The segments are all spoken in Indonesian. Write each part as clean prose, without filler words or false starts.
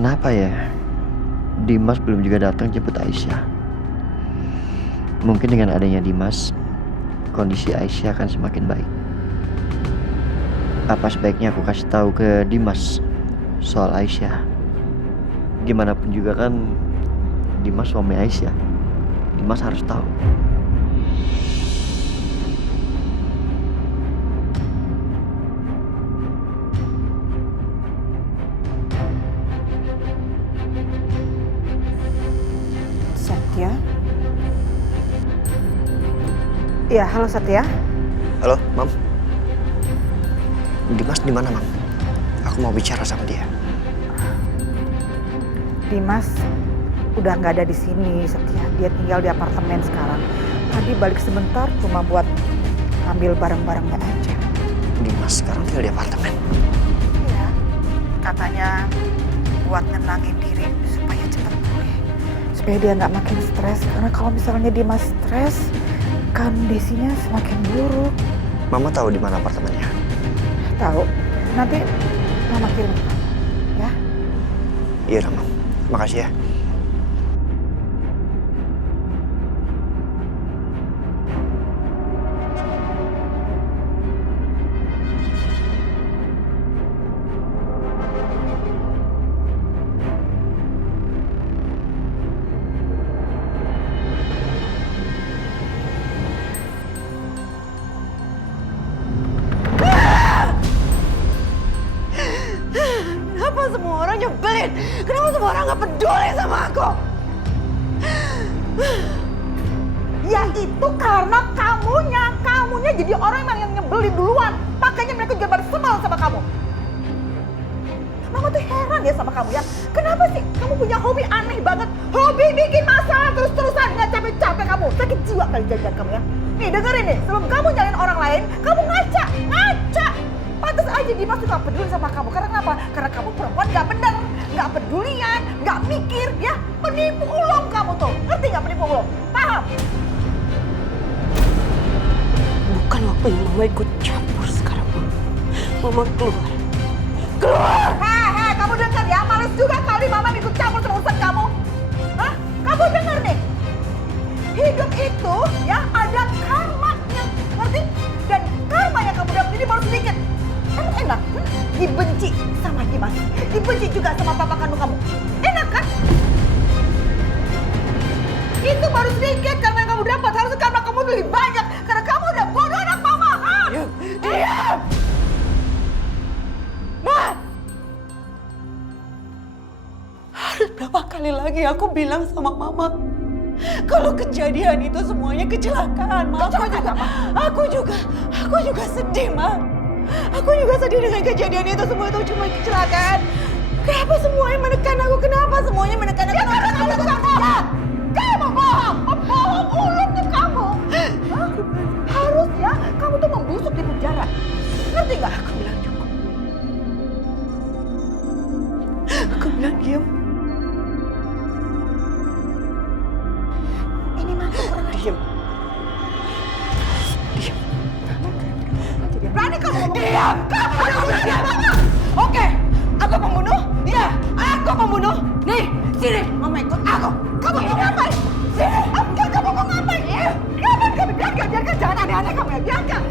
Kenapa ya Dimas belum juga datang jemput Aisyah? Mungkin dengan adanya Dimas, kondisi Aisyah akan semakin baik. Apa sebaiknya aku kasih tahu ke Dimas soal Aisyah? Gimana pun juga kan Dimas suami Aisyah. Dimas harus tahu. Satya? Iya, halo Satya. Halo, Mam. Dimas di mana, Mam? Aku mau bicara sama dia. Dimas udah nggak ada di sini, Satya. Dia tinggal di apartemen sekarang. Tadi balik sebentar cuma buat ambil barang-barangnya aja. Dimas sekarang tinggal di apartemen. Iya, katanya buat nenangin diri supaya cepat pulih. Supaya dia nggak makin stres. Karena kalau misalnya Dimas stres, kondisinya semakin buruk. Mama tahu di mana apartemennya? Tahu? Nanti Mama kirim ke kamu, ya? Iya, Mam. Makasih ya. Kenapa semua orang nyebelin? Kenapa semua orang gak peduli sama aku? Ya itu karena kamunya jadi orang yang nyebelin duluan. Makanya mereka juga pada sebel sama kamu. Mama tuh heran ya sama kamu ya. Kenapa sih kamu punya hobi aneh banget? Hobi bikin masalah terus-terusan, nggak capek-capek kamu. Sakit jiwa kali jajan kamu ya. Nih dengerin nih, sebelum kamu nyalain orang lain, kamu ngaca. Pantes aja Dimas tuh gak peduli sama kamu. Karena kenapa? Karena kamu perempuan gak bener, gak pedulian, gak mikir ya. Penipu ulung kamu tuh. Ngerti gak penipu ulung? Paham? Bukan waktunya Mama ikut campur sekarang. Mama keluar. Keluar! Hei, kamu denger ya. Males juga kali Mama ikut campur sama urusan kamu. Hah? Kamu denger nih. Hidup itu ya ada karmanya. Ngerti? Dan karma yang kamu dapat ini baru sedikit. Emang enak? Dibenci sama Dimas. Dibenci juga sama papa kandung kamu. Enak kan? Itu baru sedikit karena yang kamu dapat. Harusnya karena kamu lebih banyak. Karena kamu udah bodoh anak mama. Diam! Ma! Harus berapa kali lagi aku bilang sama Mama kalau kejadian itu semuanya kecelakaan, Ma. Aku juga sedih, Ma. Aku juga sedih dengan kejadian itu. Semua itu cuma kecelakaan. Kenapa semuanya menekan aku? Kenapa semuanya menekan aku? Ya karena kamu tukang bohong. Kamu bohong. Pembohong ulung tuh kamu. Hah? Harusnya kamu tuh membusuk di penjara. Ngerti gak? Aku bilang cukup. Aku bilang diam. Ini mantu kurang ajar. Diam. Diam. Jadi berani kamu ngomong. Diam! Kamu udah bunuh dia, Mama. Oke, aku pembunuh. Ya, aku pembunuh. Nih, sini, Mama ikut aku. Kamu mau ngapain? Sini. Enggak, kamu mau ngapain? Ngapain kamu? Biarkan. Jangan aneh-aneh kamu ya. Biarkan.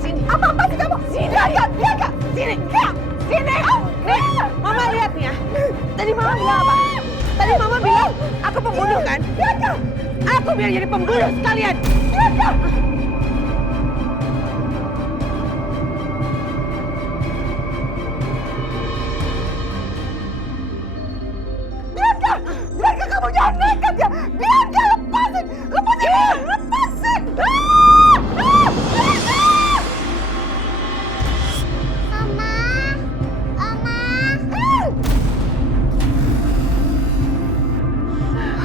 Sini. Apa sih kamu? Sini. Biarkan. Sini. Enggak. Sini. Nih, Mama lihat nih ya. Tadi Mama bilang apa? Tadi Mama bilang aku pembunuh kan? Biarkan. Aku biar jadi pembunuh sekalian. Biarkan. Biarkan kamu jangan nekat ya. Biarkan, lepasin. Lepasin. Mama, Mama.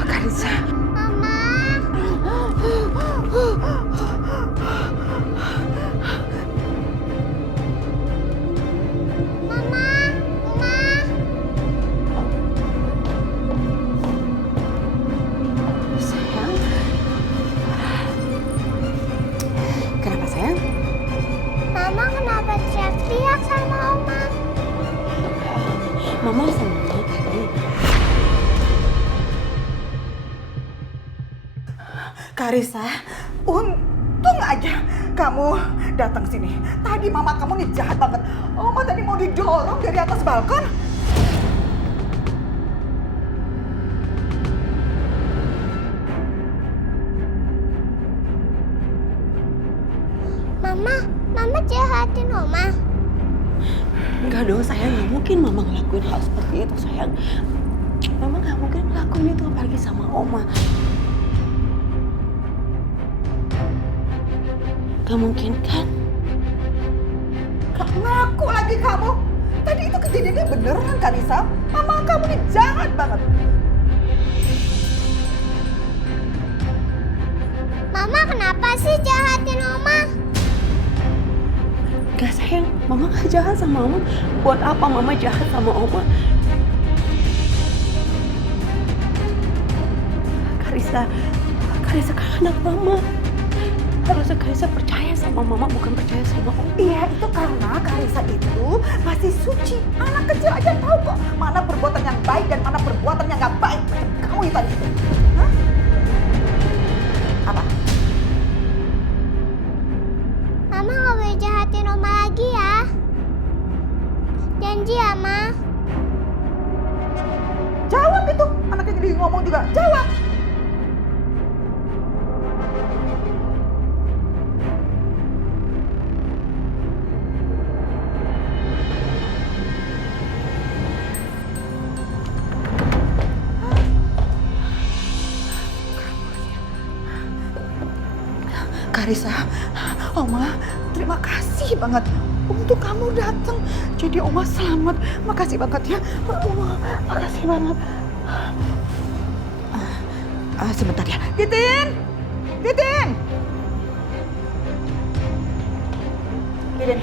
Karissa. Mama. Mama, Mama. Sayang. Kenapa sayang? Mama kenapa teriak-teriak sama Oma? Mama sama Mama tadi Karissa, untung aja kamu datang sini. Tadi mama kamu nih jahat banget. Oma tadi mau didorong dari atas balkon. Mama jahatin Oma. Enggak dong sayang, nggak mungkin mama ngelakuin hal seperti itu sayang. Mama nggak mungkin ngelakuin itu apalagi sama Oma. Gak mungkin kan? Gak ngaku lagi kamu. Tadi itu kejadiannya beneran Karissa. Mama kamu nih jahat banget. Mama kenapa sih jahatin Oma? Gak sayang, mama gak jahat sama Oma. Buat apa mama jahat sama Oma? Karissa kan anak mama. Harusnya Karissa percaya sama mama, bukan percaya sama Oma. Iya, itu karena Karissa itu masih suci. Anak kecil aja tahu kok mana perbuatan yang baik dan mana perbuatan yang gak baik. Macam kamu itu tadi itu. Hah? Apa? Mama gak boleh jahatin Oma lagi ya. Janji ya, Ma. Jawab itu. Anaknya jadi ngomong juga. Jawab. Karissa, Oma, terima kasih banget untuk kamu datang. Jadi Oma selamat. Makasih banget ya. Oma, makasih banget. Sebentar ya. Titin! Titin,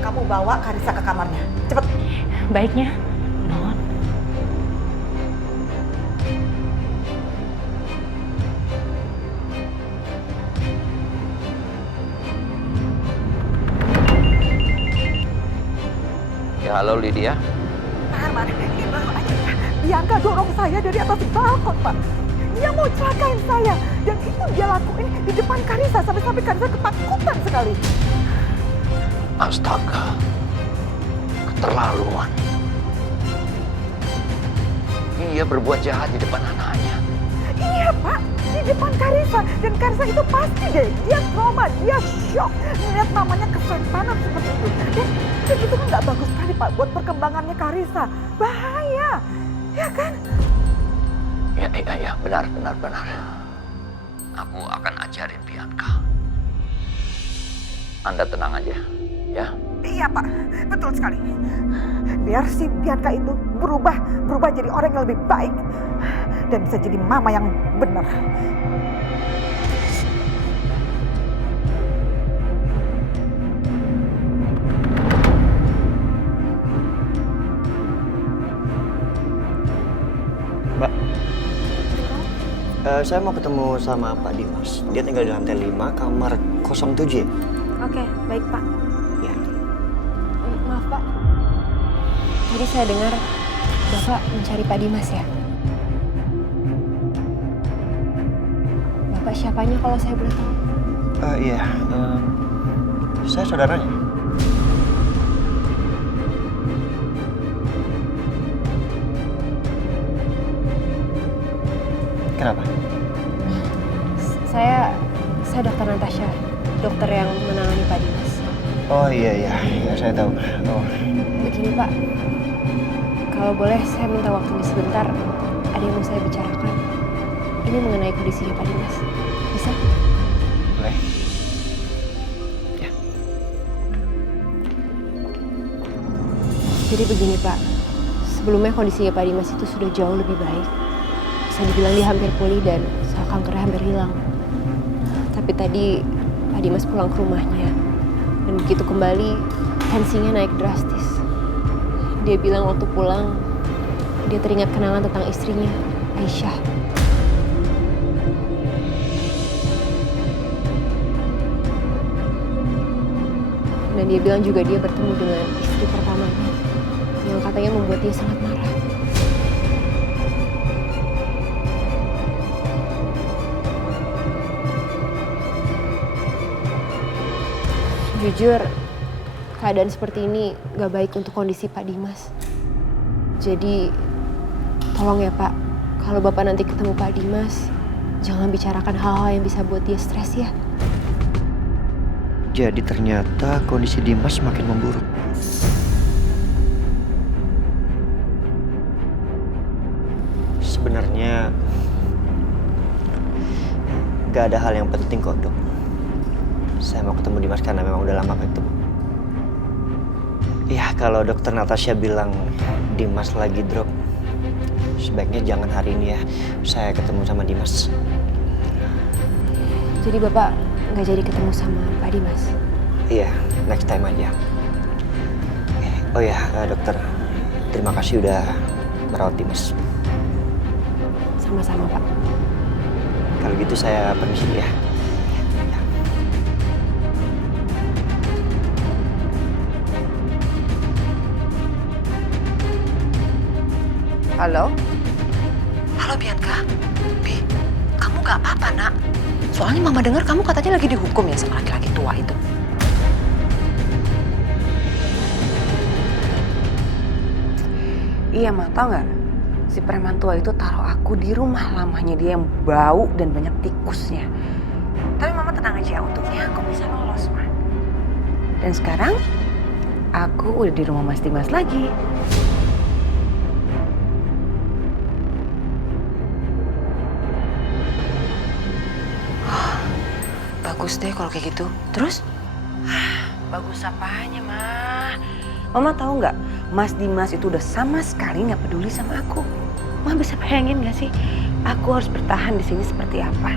kamu bawa Karissa ke kamarnya. Cepet. Baiknya, Non. Ya, halo Lydia. Pak Arman, ini baru aja ya. Bianca dorong saya dari atas balkon, Pak. Dia mau celakain saya. Dan itu dia lakuin di depan Karissa. Sampai-sampai Karissa ketakutan sekali. Astaga. Keterlaluan. Dia berbuat jahat di depan anaknya. Iya, Pak. Di depan Karissa. Dan Karissa itu pasti deh. Dia trauma, dia shock. Melihat mamanya kesetanan seperti itu. Dan itu kan gak bagus sekali, Pak. Buat perkembangannya Karissa. Bahaya. Ya kan? Ya, benar. Aku akan ajarin Bianca. Anda tenang aja, ya. Iya, Pak. Betul sekali. Biar si Bianca itu berubah jadi orang yang lebih baik. Dan bisa jadi mama yang benar. Mbak, saya mau ketemu sama Pak Dimas. Dia tinggal di lantai 5, kamar 07 ya? Oke, baik Pak. Ya. Maaf Pak. Jadi saya dengar Bapak mencari Pak Dimas ya? Bapak siapanya kalau saya boleh tahu? Iya, saya saudaranya. Kenapa? Saya Dokter Natasha, dokter yang menangani Pak Dimas. Oh iya, saya tahu. Oh. Begini Pak, kalau boleh saya minta waktunya sebentar. Ada yang mau saya bicarakan. Ini mengenai kondisinya Pak Dimas. Bisa? Boleh. Ya. Jadi begini Pak, sebelumnya kondisinya Pak Dimas itu sudah jauh lebih baik. Bisa dibilang dia hampir pulih dan sel kankernya hampir hilang. Tapi tadi Pak Dimas pulang ke rumahnya. Dan begitu kembali, tensinya naik drastis. Dia bilang waktu pulang, dia teringat kenangan tentang istrinya, Aisyah. Dan dia bilang juga dia bertemu dengan istri pertamanya, yang katanya membuat dia sangat marah. Jujur, keadaan seperti ini gak baik untuk kondisi Pak Dimas. Jadi, tolong ya Pak, kalau Bapak nanti ketemu Pak Dimas, jangan bicarakan hal-hal yang bisa buat dia stres ya. Jadi ternyata kondisi Dimas makin memburuk. Sebenarnya gak ada hal yang penting kok dok. Saya mau ketemu Dimas karena memang udah lama ketemu. Ya kalau dokter Natasha bilang Dimas lagi drop, sebaiknya jangan hari ini ya. Saya ketemu sama Dimas. Jadi Bapak nggak jadi ketemu sama Pak Dimas? Iya, next time aja. Oh ya dokter, terima kasih udah merawat Dimas. Sama-sama Pak. Kalau gitu saya permisi dulu ya. Halo? Halo Bianca, Bi, kamu gak apa-apa nak? Soalnya mama dengar kamu katanya lagi dihukum ya sama laki-laki tua itu. Iya Ma, tau gak? Si preman tua itu taruh aku di rumah lamanya dia yang bau dan banyak tikusnya. Tapi Mama tenang aja, untungnya aku bisa lolos Ma. Dan sekarang aku udah di rumah Mas Dimas lagi. Bagus deh kalau kayak gitu. Terus? Bagus apanya, Ma? Mama tahu nggak, Mas Dimas itu udah sama sekali nggak peduli sama aku. Mama bisa bayangin nggak sih, aku harus bertahan di sini seperti apa?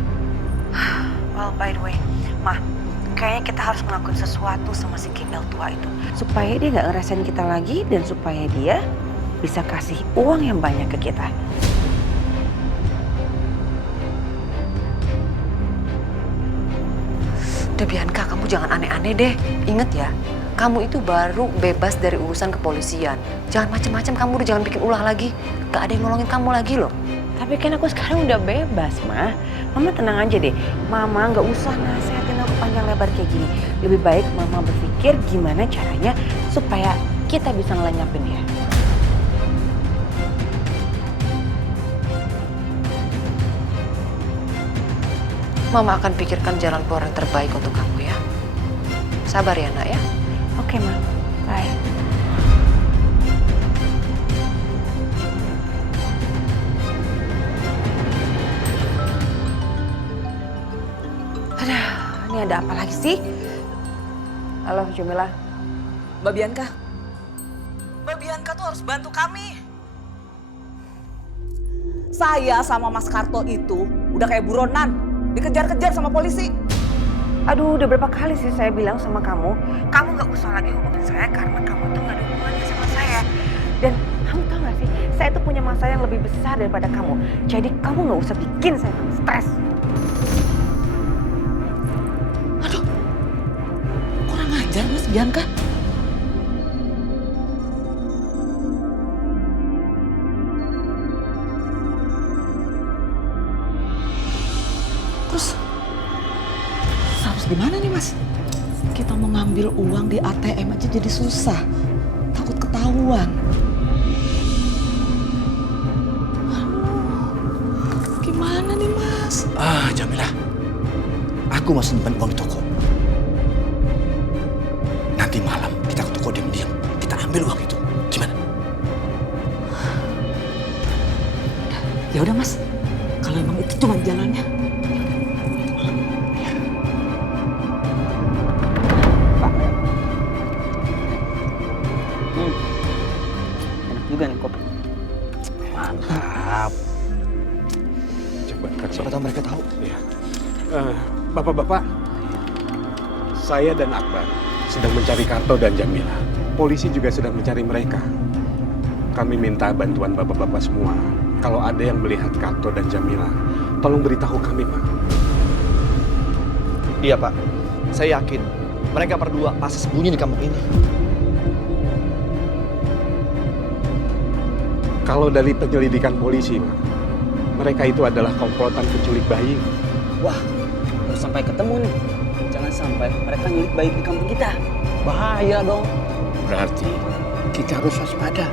Well, by the way, Ma, kayaknya kita harus ngelakuin sesuatu sama si Gembel tua itu, supaya dia nggak ngerasain kita lagi dan supaya dia bisa kasih uang yang banyak ke kita. Udah Bianca, kamu jangan aneh-aneh deh. Ingat ya, kamu itu baru bebas dari urusan kepolisian. Jangan macem-macem, kamu udah jangan bikin ulah lagi. Gak ada yang nolongin kamu lagi loh. Tapi kan aku sekarang udah bebas, Ma. Mama tenang aja deh. Mama nggak usah nasihatin aku panjang lebar kayak gini. Lebih baik Mama berpikir gimana caranya supaya kita bisa ngelenyapin dia. Mama akan pikirkan jalan keluar yang terbaik untuk kamu ya. Sabar ya nak ya. Oke, Ma. Bye. Aduh, ini ada apa lagi sih? Halo, Jamila. Mbak Bianca. Mbak Bianca tuh harus bantu kami. Saya sama Mas Karto itu udah kayak buronan. Dikejar-kejar sama polisi. Aduh, udah berapa kali sih saya bilang sama kamu nggak usah lagi hubungin saya karena kamu tuh nggak ada hubungannya sama saya. Dan kamu tahu nggak sih, saya tuh punya masalah yang lebih besar daripada kamu. Jadi kamu nggak usah bikin saya tambah stres. Aduh, kurang ajar Mas Bianca. Terus harus gimana nih Mas? Kita mau ngambil uang di ATM aja jadi susah. Takut ketahuan. Aduh, gimana nih Mas? Jamila, aku mau simpan uang di toko. Nanti malam kita ke toko diam-diam, kita ambil uang itu. Gimana? Ya udah Mas, kalau emang itu cuma jalannya. Enak juga nih kopi. Mantap. Coba, Siapa tahu mereka tahu. Ya. Bapak-bapak, saya dan Akbar sedang mencari Karto dan Jamila. Polisi juga sedang mencari mereka. Kami minta bantuan bapak-bapak semua. Kalau ada yang melihat Karto dan Jamila, tolong beritahu kami, Pak. Iya, Pak. Saya yakin mereka berdua pasti sembunyi di kampung ini. Kalau dari penyelidikan polisi, Pak, mereka itu adalah komplotan penculik bayi. Wah, baru sampai ketemu nih. Jangan sampai mereka nyulik bayi di kampung kita. Bahaya dong. Berarti kita harus waspada.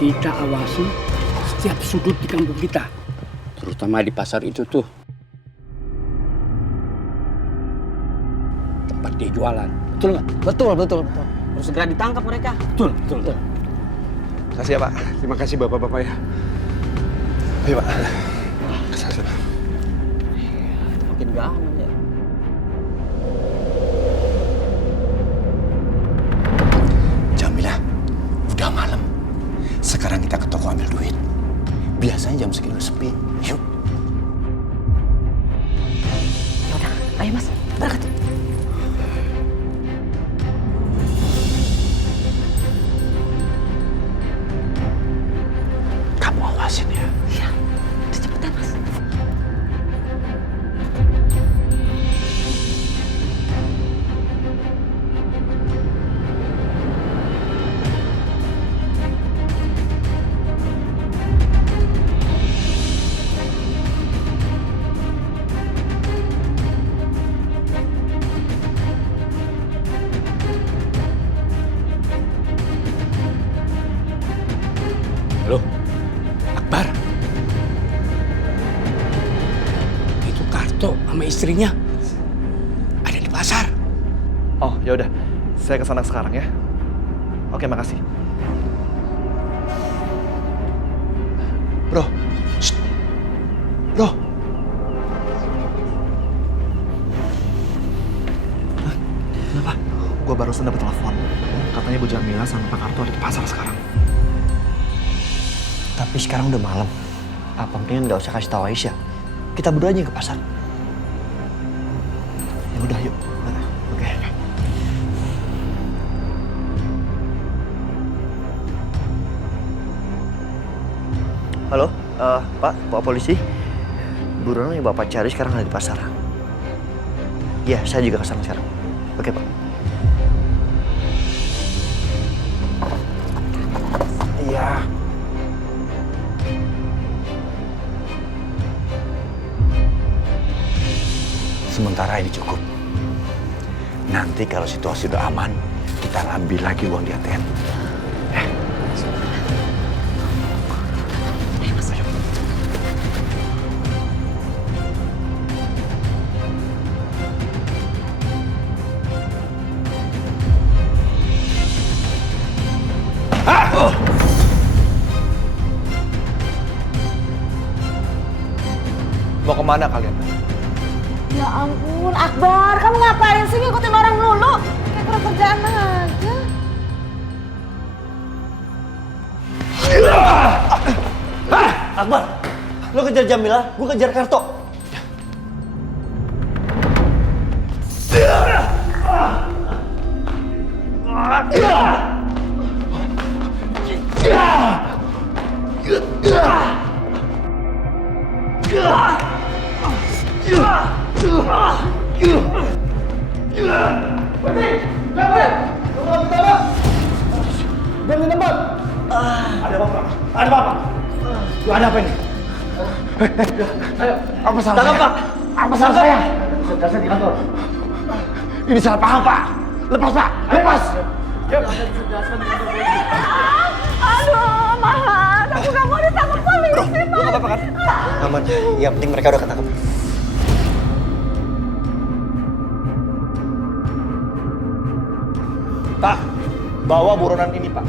Kita awasi setiap sudut di kampung kita. Terutama di pasar itu tuh. Tempat dia jualan. Betul nggak? Betul. Harus segera ditangkap mereka. Betul. Kasih ya Pak. Terima kasih bapak-bapak ya. Ayo Pak. Kesana. Makin gak aman ya. Jamilah, udah malam. Sekarang kita ke toko ambil duit. Biasanya jam segini udah sepi. Yuk. Yaudah, ayo Mas, berangkat. Kamu awasin ya. Iya, udah cepetan Mas. Halo, Akbar. Itu Karto sama istrinya ada di pasar. Oh, ya udah. Saya kesana sekarang ya. Oke, makasih. Bro. Shh. Bro. Hah? Kenapa? Gue barusan dapet telepon. Katanya Bu Jamila sama Pak Karto ada di pasar sekarang. Tapi sekarang udah malam. Apa mendingan nggak usah kasih tahu Aisyah? Kita berdua aja ke pasar. Ya udah, yuk. Oke. Halo, Pak polisi. Buronan yang Bapak cari sekarang ada di pasar. Iya, saya juga kesana sekarang. Oke, Pak. Iya. Sementara ini cukup. Nanti kalau situasi udah aman, kita ambil lagi uang di ATM. Mau kemana kalian? Ya ampun, Akbar, kamu ngapain sih ngikutin orang lulu? Kayak kurang kerjaan aja. Akbar, lo kejar Jamila, gue kejar Karto. Ada apa ini? Apa salah saya? Pak. Apa salah saya? Saya di kantor. Ini salah paham, Pak. Lepas, Pak. Lepas. Aduh, Mahat, aku gak mau ditangkap polisi. Bro, lu gak apa-apa kan? Aman, yang penting mereka udah ketangkep. Pak, bawa buronan ini, Pak.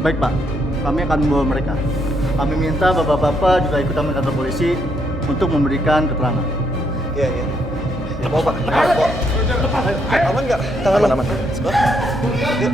Baik Pak, kami akan membawa mereka. Kami minta bapak-bapak juga ikut kami kantor polisi untuk memberikan keterangan. Iya, iya. Ya, bawa, Pak. Aman nggak? Tangan aman. Yuk.